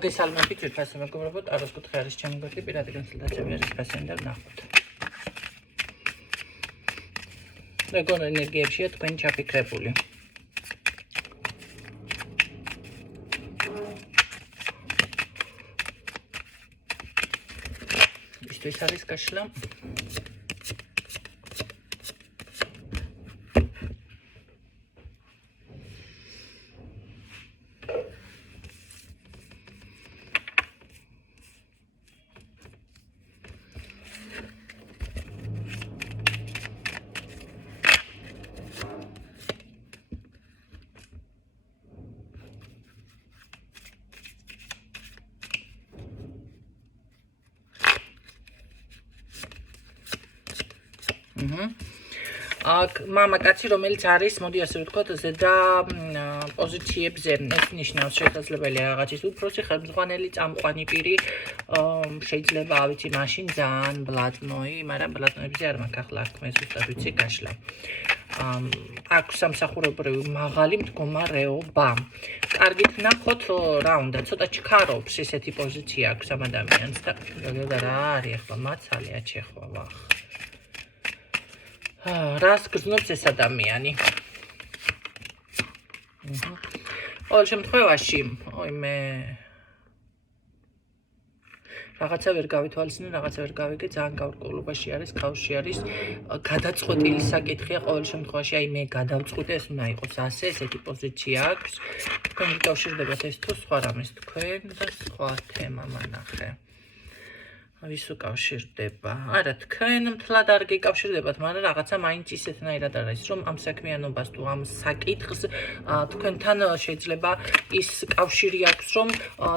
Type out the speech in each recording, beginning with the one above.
მოგესალმებით ძვირფასო მეგობრებო, ტაროს კუთხე არის ჩემი გვერდი, პირადი კონსულტაციები არის ფასენდერ ნახოთ. როგორ ენერგიებშია თქვენ ჩაფიქრებული? ისთვის არის გაშლა? მამაკაცი, რომელიც არის, მოდი ასე ვთქვათ, ზედა პოზიციებზე, ეს ნიშნავს შესაძლებელია რაღაცის უფროსი, ხელმძღვანელი, წამყვანი პირი, შეიძლება, ვიცი, მაშინ ძალიან ბლატნოი, მაგრამ ბლატნოებზე არ მაქვს ახლა არ თქვენ ზუსტად ვიცი გაშლა. აქვს სამსახურებრივი მაღალი მდგომარეობა. კარგით ნახოთ რა უნდა, ცოტა ჩქარობს ესეთი პოზიცია აქვს ამ ადამიანს და რა არის ახლა მაცალე აჩეხვა ვახ. რას გრძნობს ეს ადამიანი? ყოველ შემთხვევაში, მე რაღაცა ვერ გავითვალისწინე, რაღაცა ვერ გავიგე, ძალიან გაურკვევლობაში არის, ქაოსში არის, გადაწყვეტილი საკითხია ყოველ შემთხვევაში, მე გადავწყვიტე, ეს უნდა იყოს ასე, ესეთი პოზიცია აქვს. თქვენ გიკავშირდებათ ეს თუ სხვა რამეს თქვენ და სხვა თემა მანახე. ვის უკავშირდება? არა, თქვენ მთლად არ გიკავშირდებათ, მაგრამ რაღაცა მაინც ისეთნაირად არის, რომ ამ საქმიანობას თუ ამ საკითხს თქვენთან შეიძლება ის კავშირი აქვს, რომ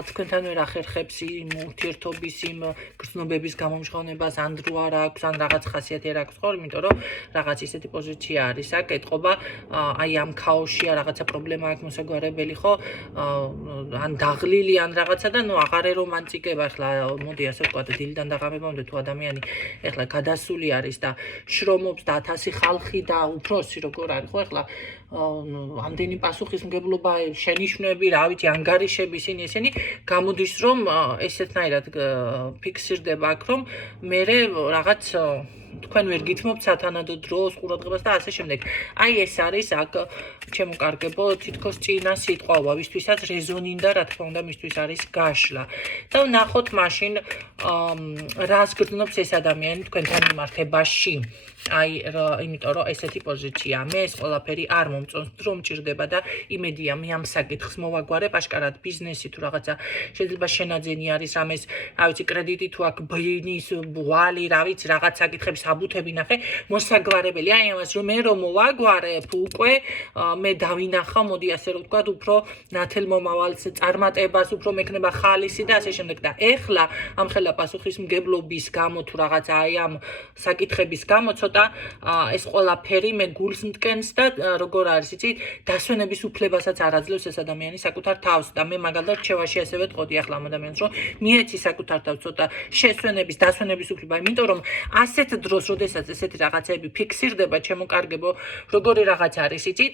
თქვენთან ვერ ახერხებს იმ ურთიერთობის იმ გრძნობების გამომჟღავნებას, ან დრო არ აქვს, ან რაღაც ხასიათი არ აქვს, ხო, იმიტომ რომ რაღაც ისეთი პოზიცია არის, აქ ეთყობა აი ამ ქაოსშია რაღაცა პრობლემა აქვს მოსაგვარებელი, ხო? ან დაღლილი, ან რაღაცა და აღარ ერომანტიკება, ახლა მოდი ასე ვთქვათ, დილიდან დაღამებამდე თუ ადამიანი ახლა გადასული არის და შრომობს და 1000 ხალხი და უფროსი როგორ არის, ხო, ახლა ამდენი პასუხისმგებლობა, შენიშვნები, რა ვიცი, ანგარიშები, ისინი გამოდის, რომ ესეთნაირად ფიქსირდება აქ, რომ მე რაღაც თქვენ ვერ გითმობთ სათანადო დროს, ყურადღებას და ასე შემდეგ. აი ეს არის აქ ჩემო თითქოს წინა სიტყვა, ვისთვისაც რეზონინდა, რა თქმა უნდა, მისთვის არის გაშლა. და ვნახოთ მაშინ რას გრძნობს ეს ადამიანი თქვენთან მიმართებაში. აი, იმიტომ რომ ესეთი პოზიცია, მე ეს ყველაფერი არ მომწონს, დრო მჭირდება და იმედია მე ამ საკითხს მოვაგვარებ, აშკარად ბიზნესი თუ რაღაცა შეიძლება შენაძენი არის ამეს, რა ვიცი, კრედიტი თუ აქ ბინის ვალი, რა ვიცი, რაღაც საკითხები, საბუთები ნახე, მოსაგვარებელი. აი ამას რომ მე მოვაგვარებ უკვე, მე დავინახა, მოდი ასე რომ ვთქვათ, უფრო ნათელ მომავალს, წარმატებას, უფრო მექნება ხალისი და ასე შემდეგ. და ეხლა ამ ხელა პასუხისმგებლობის გამო თუ რაღაცა აი ამ საკითხების გამო ეს ყველაფერი მე გულს მტკენს და როგორ არის, იცი, დასვენების უფლებასაც არ აძლევს ეს ადამიანი საკუთარ თავს და მე მაგალითად რჩევაში ასევე ვთყოდი ახლა ამ ადამიანს, რომ მიეცი საკუთარ თავს ცოტა შესვენების, დასვენების უფლება, იმიტომ რომ ასეთ დროს, როდესაც ესეთი რაღაცები ფიქსირდება, ჩემო კარგებო, როგორი რაღაც არის, იცით,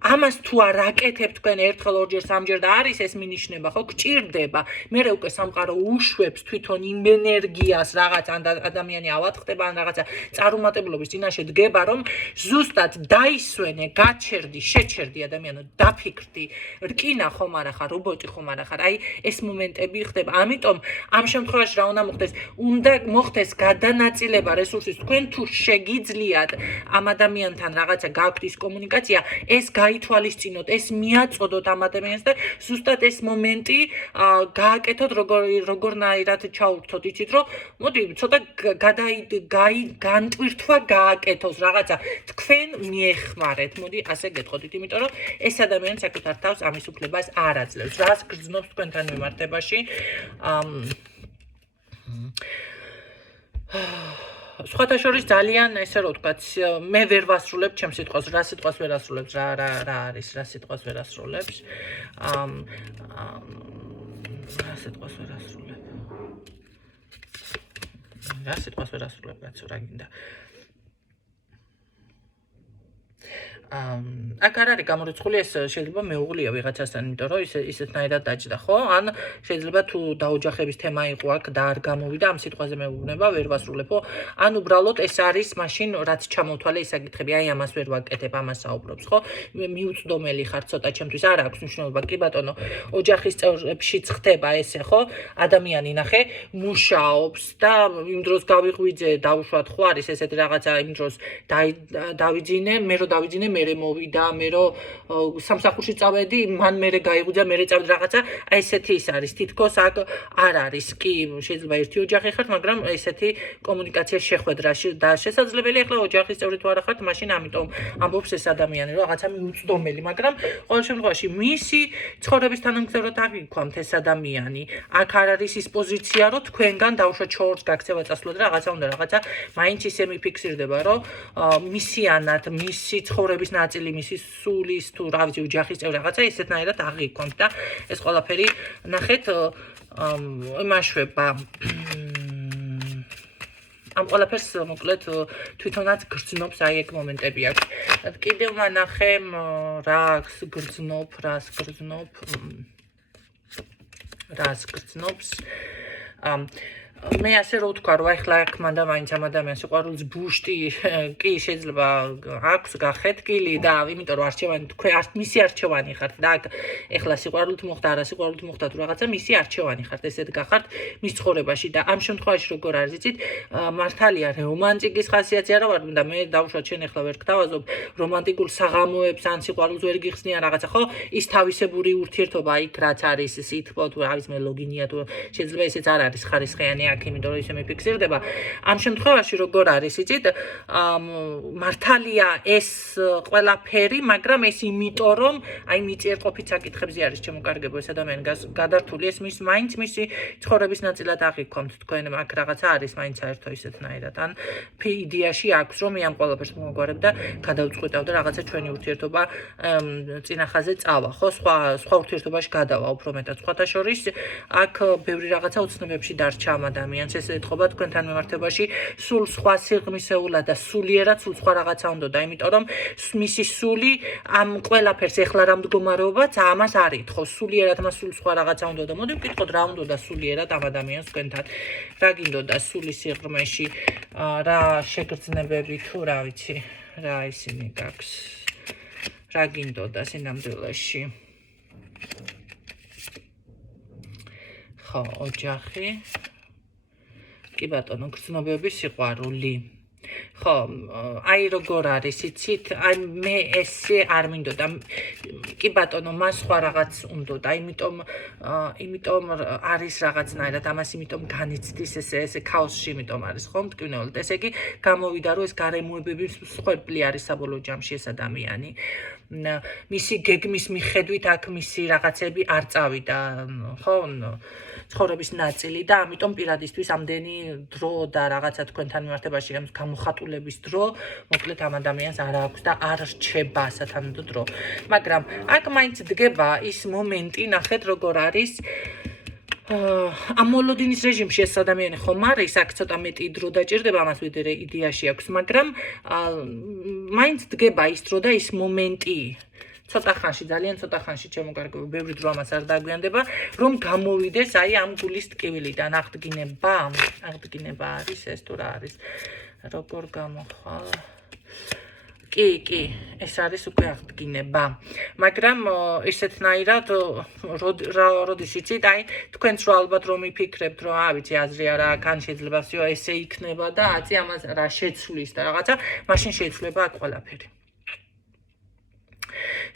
ამას თუ არ აკეთებ თქვენ ერთხელ, ორჯერ, სამჯერ და არის ეს მინიშნება, ხო, გჭირდება. მე უკვე სამყარო უშვებს თვითონ იმ ენერგიას რაღაც ადამიანი ავაწყდება ან რაღაცა წარუმატებლობის წინაშე დგება, რომ ზუსტად დაისვენე, გაჩერდი, შეჩერდი ადამიანო, დაფიქრდი, რკინა ხომ არა ხარ, რობოტი ხომ არა ხარ. აი ეს მომენტები ხდება. ამიტომ ამ შემთხვევაში რა უნდა მოხდეს? უნდა მოხდეს გადანაწილება რესურსის. თქვენ თუ შეგიძლიათ ამ ადამიანთან რაღაცა გაქვთ ის კომუნიკაცია, ეს გაითვალისწინოთ, ეს მიაწოდოთ ამ ადამიანს და ზუსტად ეს მომენტი გააკეთოთ, როგორნაირად ჩაურთოთ, იცით, რომ მოდი ცოტა განტვირთვა გააკეთოს რაღაცა, თქვენ მიეხმარეთ, მოდი ასე გეტყოდით, იმიტომ რომ ეს ადამიანი საკუთარ თავს ამის უფლებას არ აძლევს. რას გრძნობს თქვენთან მიმართებაში? სხვათა შორის ძალიან ესე რომ ვთქვათ, მე ვერ ვასრულებ ჩემს სიტყვას, რა სიტყვას ვერ ასრულებს, რა არის, რა სიტყვას ვერ ასრულებს. რა სიტყვას ვერ ასრულებ. რა სიტყვას ვერ ასრულებ, კაცო, რა გინდა. აქ არ არის გამორიცხული ეს შეიძლება მეუღლია ვიღაცასთან, იმიტომ რომ ისეთნაირად დაჭდა, ხო? ან შეიძლება თუ დაოჯახების თემა იყო აქ და არ გამოვიდა ამ სიტყვაზე მეუბნება, ვერ ვასრულებო. ან უბრალოდ ეს არის მაშინ რაც ჩამოთვალე ის საკითხები, აი ამას ვერ ვაკეთებ, ამას საუბრობს, ხო? მიუწვდომელი ხარ ცოტა ჩემთვის, არ აქვს მნიშვნელობა, კი ბატონო, ოჯახის წევრებშიც ხდება ესე, ხო? ადამიანი ნახე, მუშაობს და იმ დროს გავიღვიძე, დავუშვათ, ხო არის ესეთი რაღაცა, იმ დროს დავიძინე, მე რო დავიძინე, მე მოვიდა, მე რო სამსახურში წავედი, მან მე გაიღვიძა, მე წავედი რაღაცა, აი ესეთი ის არის, თითქოს აქ არ არის, კი, შეიძლება ერთი ოჯახი ხართ, მაგრამ ესეთი კომუნიკაცია შეხვედრაში და შესაძლებელია ახლა ოჯახის წევრი თუ არა ხართ, მაშინ ამიტომ ამბობს ეს ადამიანი, რომ რაღაცა მიუწვდომელი, მაგრამ ყოველ შემთხვევაში მისი ცხოვრების თანამგზავრად აღიქვამთ ეს ადამიანი. აქ არ არის ის პოზიცია, რომ თქვენგან დავუშვათ შორს გაქცევა წასვლად რაღაცა უნდა რაღაცა, მაინც ისე მიფიქსირდება, რომ მისიანად, მისი ცხოვრების ნაწილი, მისი სულის თუ რა ვიცი, ოჯახის წევრი რაღაცა ისეთნაირად აღიქვამთ და ეს ყველაფერი ნახეთ იმაშვება ამ ყველაფერს მოკლედ თვითონაც გრძნობს აი ეგ მომენტები აქვს. კიდევ მანახე რას გრძნობს მე ასე რო ვთქვა, რომ ახლა აქ მანდა მაინც ამ ადამიანს სიყვარულის ბუშტი კი შეიძლება აქვს გახეთკილი და იმიტომ რომ არჩევანი თქვენ მისი არჩევანი ხართ და აქ ახლა სიყვარულით მოხდა, არა სიყვარულით მოხდა თუ რაღაცა მისი არჩევანი ხართ, ესეთ გახართ მის ცხოვრებაში და ამ შემთხვევაში როგორ არის იცით, მართალია რომანტიკის ხასიათი არა ვარ და მე დავუშვათ შენ ახლა ვერ გთავაზობ რომანტიკულ საღამოებს ან სიყვარულს ვერ გიხსნი ან რაღაცა, ხო? ის თავისებური ურთიერთობა იქ რაც არის სითბო თუ არის მე ლოგინია თუ შეიძლება ესეც არ არის ხარისხიანი აქ, იმიტომ რომ ისე მიფიქსირდება. ამ შემთხვევაში როგორ არის იცით, მართალია ეს ყველაფერი, მაგრამ ეს იმიტომ რომ აი მიწიერყოფით საკითხებზე არის ჩემოკარგებო ეს ადამიანი გადართული, ეს მაინც მისი ცხოვრების ნაწილად აღიქვამთ თქვენ აქ რაღაცა არის მაინც საერთო ისეთნაირად. ან იდეაში აქვს რომ მე ამ ყველაფერს მომგვარებ და გადავწყვეტავ და რაღაცა ჩვენი ურთიერთობა წინახაზე წავა, ხო? სხვა ურთიერთობაში გადავა უფრო მეტად. სხვათა შორის აქ ბევრი რაღაცა უცნობებში დარჩა ამ ადამიანს, ეს ეთყობა თქვენთან მიმართებაში სულ სხვა სიღრმისეულად და სულიერად სულ სხვა რაღაცა უნდა და იმიტომ რომ მისი სული ამ ყველაფერს ეხლა რა მდგომარეობაც ამას არ ითხოვს, სულიერად მას სულ სხვა რაღაცა უნდა და მოდი ვკითხოთ რა უნდა და სულიერად ამ ადამიანს თქვენთან რა გინდოდა სულის სიღრმეში, რა შეგრძნებები თუ რა ვიცი, რა ისინი გაქვს, რა გინდოდა სინამდვილეში. ხო, ოჯახი, კი ბატონო, გრძნობები, სიყვარული. ხო, აი როგორ არის, იცით, აი მე ესე არ მინდოდა. კი ბატონო, მას სხვა რაღაც უნდოდა, იმიტომ არის რაღაცნაირად, ამას იმიტომ განიცდის ესე ქაოსში, იმიტომ არის, ხო, მტკივნეულად. ესე იგი, გამოვიდა, რომ ეს გარემოებების მსხვერპლი არის საბოლოო ჯამში ეს ადამიანი. მისი გეგმის მიხედვით აქ მისი რაღაცები არ წავიდა, ხო, ცხოვრების ნაწილი და ამიტომ პირადისთვის ამდენი დრო და რაღაცა თქვენთან მიმართებაში ამ გამოხატულების დრო, მოკლედ ამ ადამიანს არ აქვს და არ რჩება სათანადო დრო. მაგრამ აქ მაინც დგება ის მომენტი, ნახეთ როგორ არის. ამ მოლოდინის რეჟიმში ეს ადამიანი ხომ არის, აქ ცოტა მეტი დრო დაჭირდება ამას ვიდრე იდეაში აქვს, მაგრამ მაინც დგება ის დრო და ის მომენტი. ცოტა ხანში, ძალიან ცოტა ხანში ჩემოკარგებო, ბევრი დრო ამას არ დაგვიანდება, რომ გამოვიდეს აი ამ გულის ტკივილიდან. აღდგინება არის ეს თუ რა არის. როგორ გამოხვალ? კი, ეს არის უკვე აღდგინება. მაგრამ ესეთნაირად როდის იცით, აი თქვენც რო ალბათ რომ მიფიქრებთ, რომ ვიცი, აზრი არა აქვს, ან შეიძლება ესე იქნება და აცი ამას რა შეცვლის და რაღაცა, მაშინ შეიცვლება აქ ყველაფერი.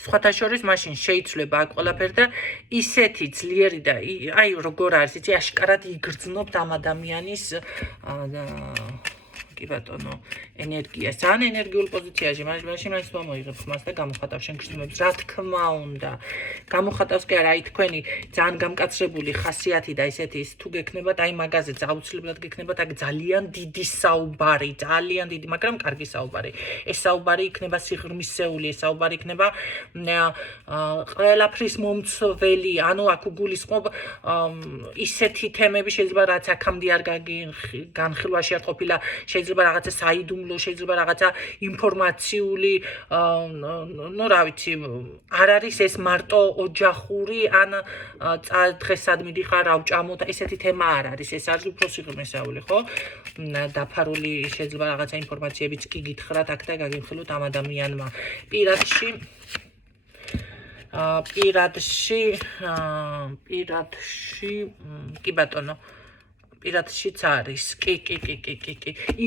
სხვათა შორის მაშინ შეიცვლება აქ ყველაფერი და ისეთი ძლიერი და აი როგორ არის, იცი, აშკარად იგრძნობთ ამ ადამიანის კი ბატონო, ენერგიას, ძალიან ენერგიულ პოზიციაში, მაშინ მას მოიღებს მას და გამოხატავს შენ გრძნობებს, რა თქმა უნდა. გამოხატავს კი არა, აი თქვენი ძალიან გამკაცრებული ხასიათი და ესეთი ის თუ გექნებათ, აი მაგაზეც აუცილებლად გექნებათ აქ ძალიან დიდი საუბარი, ძალიან დიდი, მაგრამ კარგი საუბარი. ეს საუბარი იქნება სიღრმისეული, ეს საუბარი იქნება ყველაფრის მომცველი, ანუ აქ გულისხმობ ისეთი თემები შეიძლება რაც აქამდე არ განხილვაში არ ყოფილა, შეიძლება შეიძლება რაღაცა საიდუმლო, შეიძლება რაღაცა ინფორმაციული, ну, რა ვიცი, არ არის ეს მარტო ოჯახური ან დღეს სად მიდიხარ, რა ვჭამოთ, ესეთი თემა არ არის, ეს არის უფრო სიღრმისეული, ხო? დაფარული შეიძლება რაღაცა ინფორმაციებიც კი გითხრათ აქ და გაგიმხილოთ ამ ადამიანმა. პირადში კი ბატონო პირადშიც არის. კი.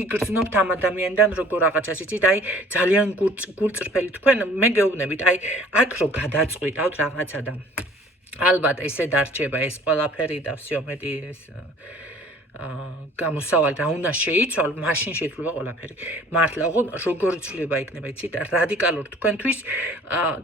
იგრძნობთ ამ ადამიანიდან როგორ რაღაცას იცით, აი ძალიან გულწრფელი თქვენ მე გეუბნებით, აი აქ რო გადაწყვიტავთ რაღაცა და ალბათ ესე დარჩება ეს ყველაფერი და всё მეტი ეს გამოსავალი რა უნდა შეიცვალო, მაშინ შეიძლება ყველაფერი. მართლა, ოღონდ როგორი ცვლილება იქნება, იცით, რადიკალური თქვენთვის,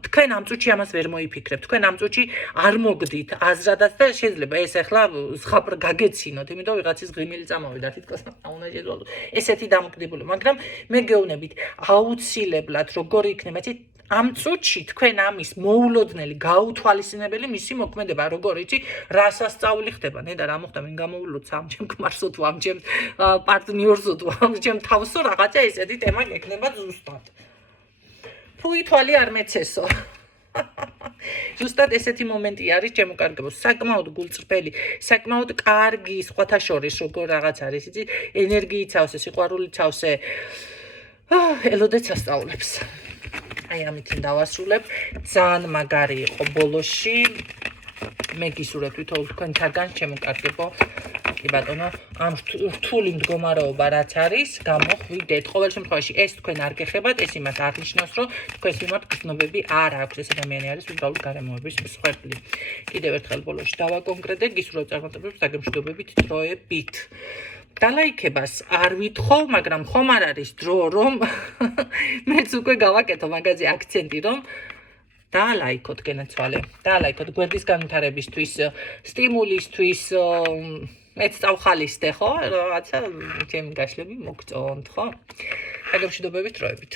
თქვენ ამ წუთში ამას ვერ მოიფიქრებთ, თქვენ ამ წუთში არ მოგდით აზრადაც და შეიძლება ეს ახლა ზღაპრ გაგეცინოთ, იმიტომ ვიღაცის ღიმილი წამოვიდა, თითქოს რა უნდა შეძლო. ესეთი დამოკიდებული, მაგრამ მე გეუბნებით, აუცილებლად როგორი იქნება, იცით, ამ წუთში თქვენ ამის მოულოდნელი გაუთვალისწინებელი მისი მოქმედება როგორ იცი რასასწაული ხდება ნედა რა მოხდა მინ გამოულოთ სამჯერ გმარსო თუ ამჯერ პარტნიორსო თუ ამჯერ თავსო რაღაცა ესეთი თემა გექნება ზუსტად თუ ითვალი არ მეცესო ზუსტად ესეთი მომენტი არის ჩემო კარგებო საკმაოდ გულწრფელი საკმაოდ კარგი სხვათა შორის როგორ რაღაც არის იცი ენერგიით ავსე სიყვარულით ავსე ელოდეთ სასწაულებს აი ამით დავასრულებ ძალიან მაგარი იყო ბოლოში მე გისურვებ თვითონ თქვენთაგან ჩემო კარგებო კი ბატონო ამ რთული მდგომარეობა რაც არის გამოხვიდეთ ყოველ შემთხვევაში ეს თქვენ არ გეხებათ ეს იმას არ ნიშნავს რომ თქვენს მიმართ გრძნობები არ აქვს ეს ადამიანი არის უბრალოდ გარემოების მსხვერპლი კიდევ ერთხელ ბოლოში დავაკონკრეტე გისურვებ წარმატებებს დაგემშვიდობებით დროებით დალაიქებას არ ვითხოვ, მაგრამ ხომ არ არის დრო, რომ მეც უკვე გავაკეთო მაგაზე აქცენტი, რომ დალაიქოთ გენაცვალე. დალაიქოთ გვერდის განვითარებისთვის, სტიმულისთვის, მეც წავხალისდე, ხო? რაღაცა ჩემი გაშლები მოგწონთ, ხო? დაგემშვიდობებით დროებით.